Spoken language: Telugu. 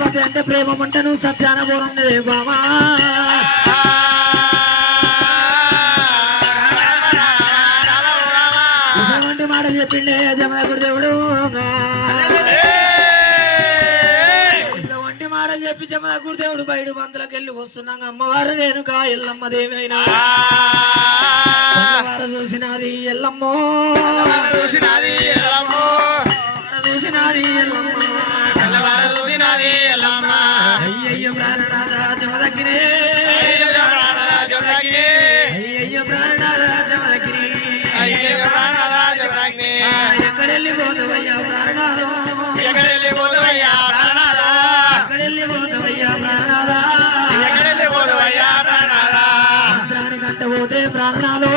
పతి అంటే ప్రేమ మంట నువ్వు సత్యాన పోరండి బామా ఇటువంటి మాట చెప్పిండే జమదకుడు దేవుడు ఇటువంటి మాట చెప్పి జమదకుడు దేవుడు బయట మందులకు వెళ్ళి వస్తున్నాங்க అమ్మవారు రేణుకా ఎల్లమ్మ దేవైనా చూసినది ఎల్లమ్మో చూసినది ఎల్లమ్మో చూసినది ఎల్లమ్మ చూసినది ఎల్లమ్మ అయ్యయ్యో ప్రాణనాథ జమదగ్గిరే అయ్యయ్యో ప్రాణనాథ జమదగ్గిరి ఎక్కడెళ్ళిపోతావయ్యా ప్రాణనాథం ఎక్కడెళ్ళిపోతావయ్యా ప్రాణనాథ ఎక్కడెళ్ళిపోతావయ్యా ప్రాణనాథ ఎక్కడెళ్ళిపోతావయ్యా ప్రాణనాథ మంత్రానికి అంటపోతే ప్రాణనాథం